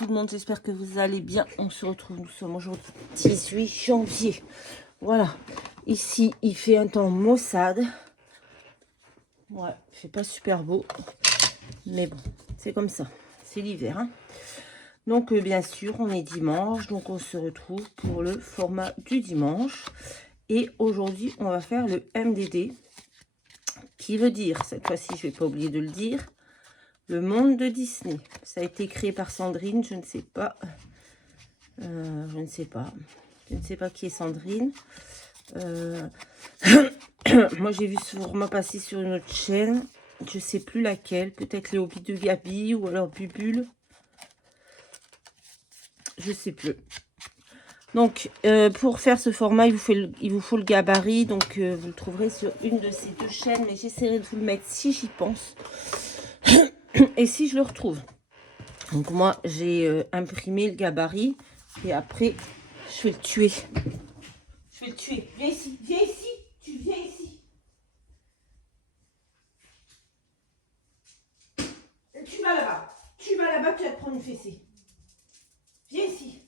tout le monde, j'espère que vous allez bien. On se retrouve, nous sommes aujourd'hui 18 janvier. Voilà, ici il fait un temps maussade. Ouais, il fait pas super beau, mais bon, c'est comme ça, c'est l'hiver, hein. Donc bien sûr, on est dimanche, donc on se retrouve pour le format du dimanche. Et aujourd'hui, on va faire le MDD, qui veut dire, cette fois-ci, je vais pas oublier de le dire, le monde de Disney. Ça a été créé par Sandrine, je ne sais pas. Je ne sais pas. Je ne sais pas qui est Sandrine. Moi, j'ai vu ce format passer sur une autre chaîne. Je ne sais plus laquelle. Peut-être les hobbies de Gabi ou alors Bubule. Je ne sais plus. Donc, pour faire ce format, il vous faut le gabarit. Donc, vous le trouverez sur une de ces deux chaînes. Mais j'essaierai de vous le mettre si j'y pense. Et si je le retrouve. Donc, moi, j'ai imprimé le gabarit. Et après, je vais le tuer. Je vais le tuer. Viens ici. Viens ici. Tu viens ici. Tu vas là-bas. Tu vas là-bas, tu vas te prendre une fessée. Viens ici.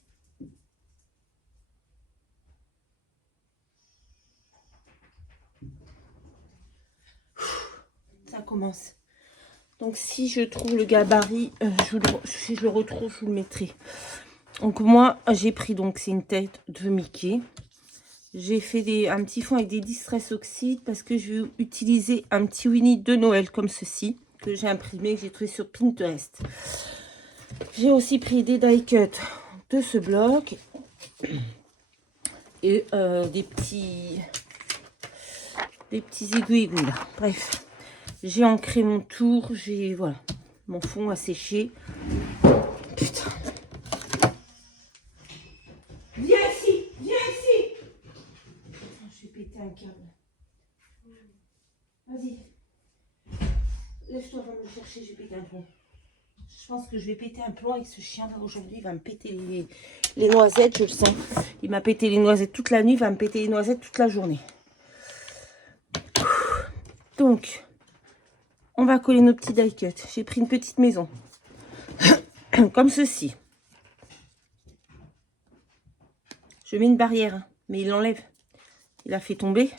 Ça commence. Donc si je trouve le gabarit, si je le retrouve, je vous le mettrai. Donc moi, j'ai pris, donc c'est une tête de Mickey. J'ai fait un petit fond avec des Distress Oxyde parce que je vais utiliser un petit Winnie de Noël comme ceci, que j'ai imprimé, que j'ai trouvé sur Pinterest. J'ai aussi pris des die cuts de ce bloc et des petits aiguilles là. Bref, j'ai ancré mon tour, j'ai voilà, mon fond a séché. Putain. Viens ici, viens ici. Je vais péter un câble. Vas-y. Lève-toi, va me le chercher, je vais péter un plomb. Je pense que je vais péter un plomb avec ce chien-là aujourd'hui. Il va me péter les noisettes, je le sens. Il m'a pété les noisettes toute la nuit, il va me péter les noisettes toute la journée. Donc, on va coller nos petits die cuts. J'ai pris une petite maison. Comme ceci. Je mets une barrière, hein, mais il l'enlève. Il a fait tomber.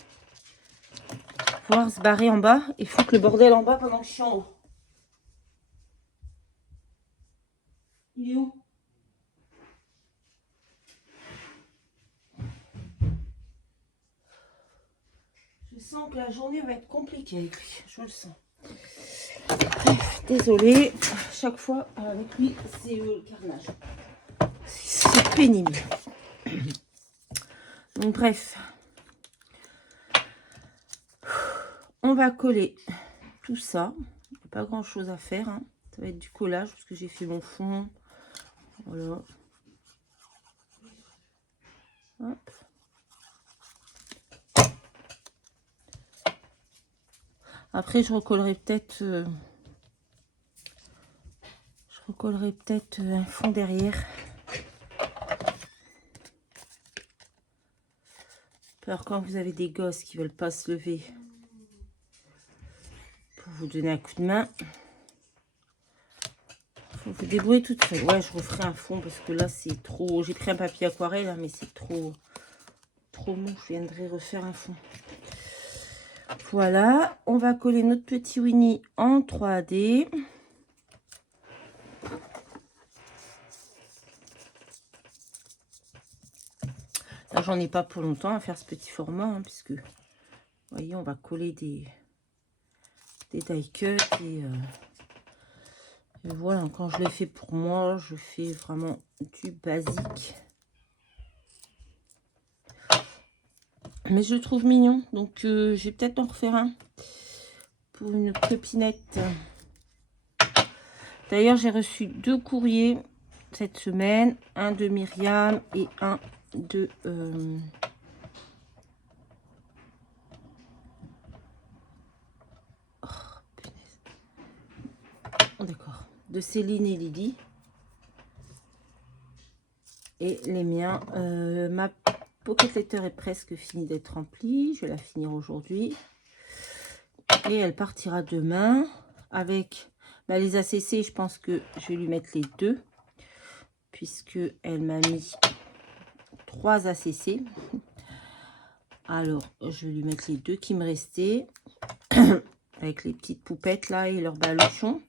Il va falloir se barrer en bas et foutre le bordel en bas pendant que je suis en haut. Il est où? Je sens que la journée va être compliquée avec lui. Je le sens. Bref, désolée. Chaque fois avec lui, c'est le carnage. C'est pénible. Donc bref. On va coller tout ça. Il n'y a pas grand chose à faire, hein. Ça va être du collage parce que j'ai fait mon fond. Voilà. Hop. Après, je recollerai peut-être un fond derrière. Alors quand vous avez des gosses qui veulent pas se lever pour vous donner un coup de main, faut vous débrouiller toute seule. Ouais, je referai un fond parce que là c'est trop. J'ai pris un papier aquarelle hein, mais c'est trop mou. Je viendrai refaire un fond. Voilà, on va coller notre petit Winnie en 3D. Là, j'en ai pas pour longtemps à faire ce petit format, hein, puisque, vous voyez, on va coller des die cuts et voilà, quand je l'ai fait pour moi, je fais vraiment du basique. Mais je le trouve mignon, donc je vais peut-être en refaire un pour une copinette. D'ailleurs, j'ai reçu 2 courriers cette semaine, un de Myriam et un de... Oh, d'accord, de Céline et Lydie. Et les miens, ma pocket letter est presque finie d'être remplie. Je vais la finir aujourd'hui. Et elle partira demain avec les ACC. Je pense que je vais lui mettre les deux. puisque elle m'a mis 3 ACC. Alors, je vais lui mettre les 2 qui me restaient, avec les petites poupettes là et leurs baluchons,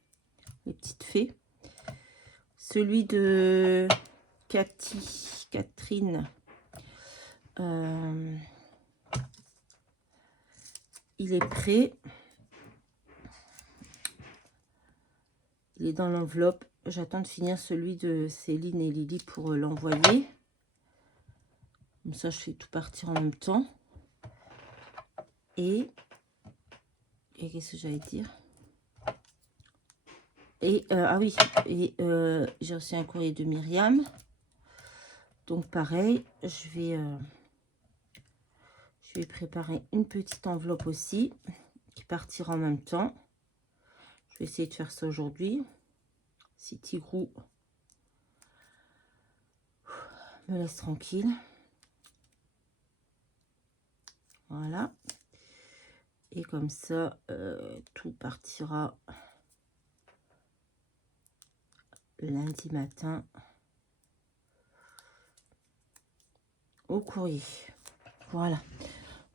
les petites fées. Celui de Catherine, il est prêt. Il est dans l'enveloppe. J'attends de finir celui de Céline et Lily pour l'envoyer. Comme ça, je fais tout partir en même temps. Et qu'est-ce que j'allais dire? Ah oui, j'ai reçu un courrier de Myriam. Donc pareil, je vais préparer une petite enveloppe aussi qui partira en même temps. Je vais essayer de faire ça aujourd'hui. Si Tigrou me laisse tranquille. Voilà. Et comme ça, tout partira lundi matin au courrier. Voilà.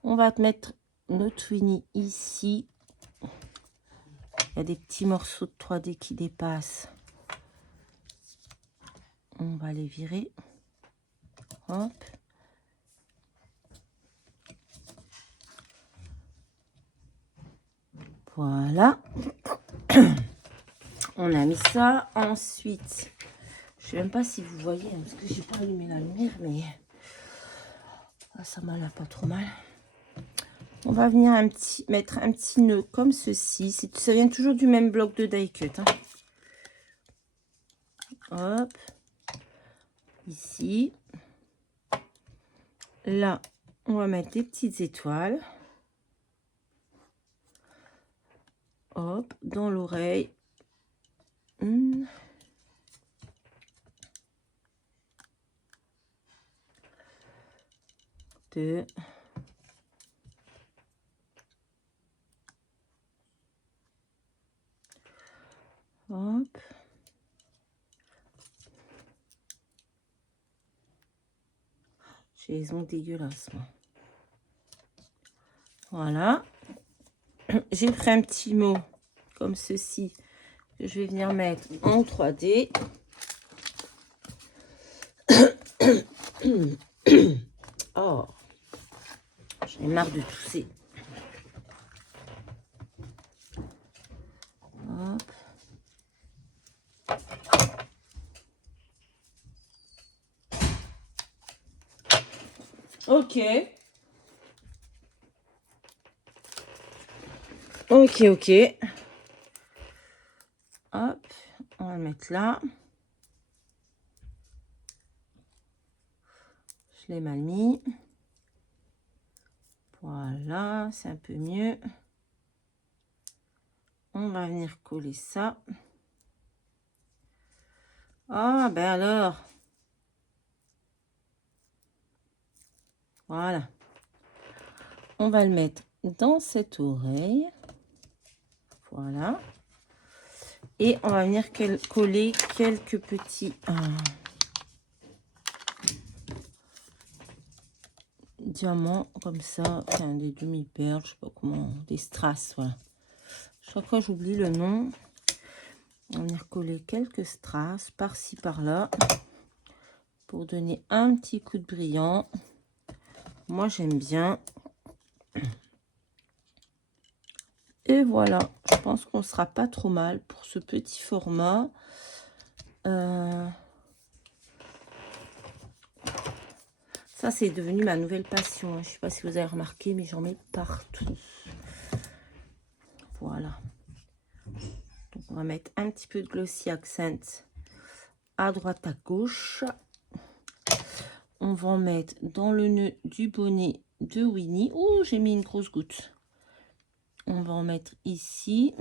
On va te mettre notre Winnie ici. Il y a des petits morceaux de 3D qui dépassent. On va les virer. Hop. Voilà. On a mis ça. Ensuite, je ne sais même pas si vous voyez, hein, parce que j'ai pas allumé la lumière, mais ça m'a l'air pas trop mal. On va venir mettre un petit nœud comme ceci. Ça vient toujours du même bloc de die cut. Hein. Hop. Ici. Là, on va mettre des petites étoiles. Hop, dans l'oreille. 1. 2. Hop. J'ai les ongles dégueulasses. Voilà. J'ai pris un petit mot comme ceci que je vais venir mettre en 3D. Oh, j'en ai marre de tousser. Hop. Ok. Ok, ok. Hop, on va le mettre là. Je l'ai mal mis. Voilà, c'est un peu mieux. On va venir coller ça. Ah, ben alors. Voilà. On va le mettre dans cette oreille. Voilà. Et on va venir coller quelques petits diamants comme ça. Enfin, des demi-perles, je sais pas comment. Des strass, voilà. Chaque fois, j'oublie le nom. On va venir coller quelques strass par-ci, par-là. Pour donner un petit coup de brillant. Moi, j'aime bien. Et voilà, je pense qu'on sera pas trop mal pour ce petit format. Ça, c'est devenu ma nouvelle passion. Je ne sais pas si vous avez remarqué, mais j'en mets partout. Voilà. Donc, on va mettre un petit peu de Glossy Accent à droite, à gauche. On va en mettre dans le nœud du bonnet de Winnie. Oh, j'ai mis une grosse goutte. On va en mettre ici.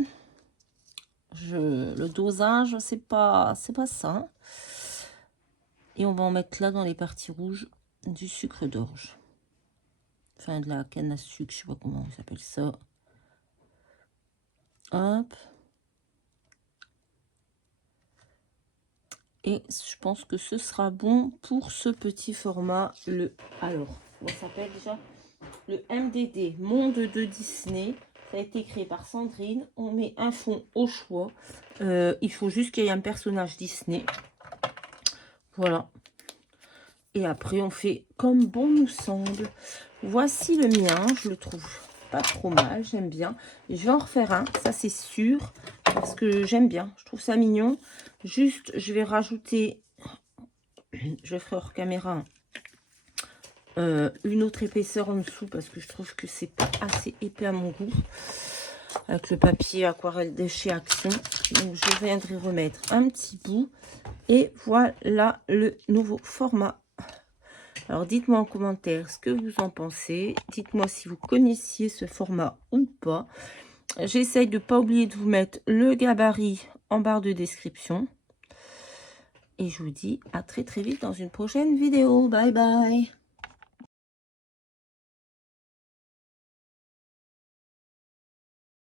Le dosage, c'est pas ça. Et on va en mettre là dans les parties rouges du sucre d'orge. Enfin, de la canne à sucre, je sais pas comment on s'appelle ça. Hop. Et je pense que ce sera bon pour ce petit format. Alors, on s'appelle déjà le MDD, Monde de Disney. Ça a été créé par Sandrine. On met un fond au choix. Il faut juste qu'il y ait un personnage Disney. Voilà. Et après, on fait comme bon nous semble. Voici le mien. Je le trouve pas trop mal. J'aime bien. Et je vais en refaire un. Ça, c'est sûr. Parce que j'aime bien. Je trouve ça mignon. Juste, je vais rajouter... Je ferai hors caméra une autre épaisseur en dessous. Parce que je trouve que c'est pas assez épais à mon goût. Avec le papier aquarelle de chez Action. Donc, je viendrai remettre un petit bout. Et voilà le nouveau format. Alors, dites-moi en commentaire ce que vous en pensez. Dites-moi si vous connaissiez ce format ou pas. J'essaye de ne pas oublier de vous mettre le gabarit en barre de description. Et je vous dis à très très vite dans une prochaine vidéo. Bye bye!